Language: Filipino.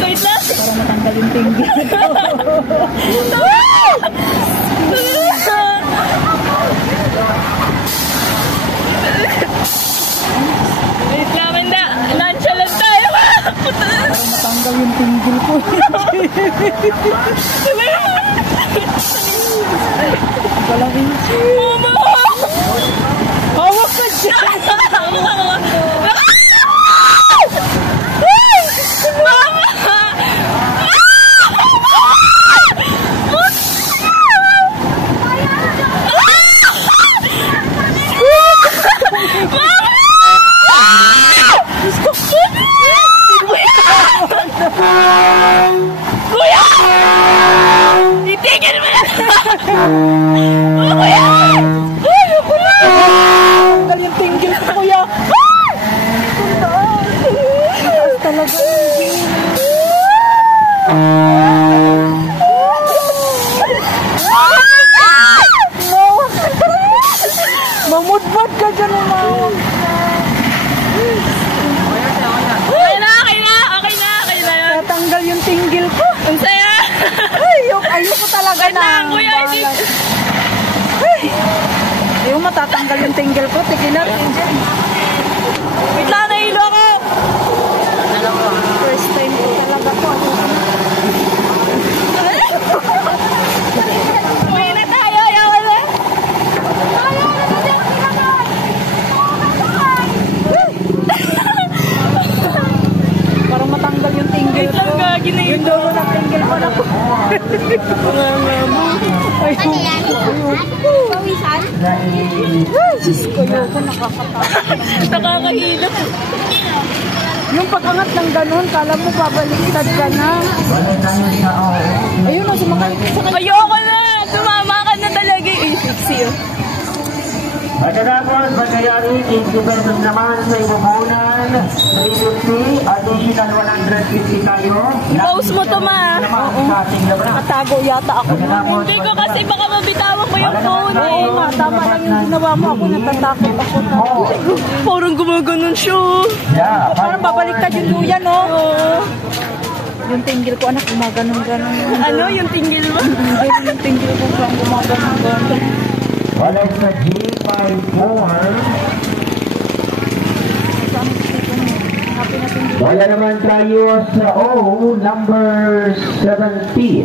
Wait lang. Para matanggal yung tinggil. Wait lang, Manda. Lansya lang tayo. Para matanggal yung tinggil ko. Walang inchi. Mama! Hawak ka dyan! Kuya! Itigil mo na! Kuya! Ayoko na! Tanggal yung tinggil ko, kuya! Talaga. Mamudmud ka dyan, umawag ka. Okay na. Natanggal yung tinggil ko. Ang saya! Ayoko talaga na. Kuya, hindi. Ayaw matatanggal yung tinggil ko. Tigil na. Wait lang, nahilo ako. First time ko talaga po. Uwi na tayo, ayaw na. Para matanggal yung tinggil Wait lang, ko. gagi na Yung dulo ng tinggil ko na po. Pawisan? Diyos ko, ayoko nakakatakot. Nakakahilo. Yung pag-angat ng ganun, kala mo babaliktad ka na. Ayun na, sumakay. Ayoko na. Tumama ka na talaga. Sexy oh. Pagkatapos, mangyayari, 80 pesos naman sa ibubunan, 350, additional 150 tayo. I-pause mo to, ma. Nakatago yata ako. Hindi ko kasi baka mabitawan ko yung phone eh. Oo nga, tama lang yung ginawa mo. Ako natatakot ako. Parang gumaganon siya. Yeah, Parang babaliktad yung luya, no? Oo. Yung tinggil ko, anak, gumaganon-ganon. Ano? Yung tinggil mo? Hindi, yung tinggil ko parang gumaganon-ganon. wala sa G54. Wala naman tayo sa O, number 70.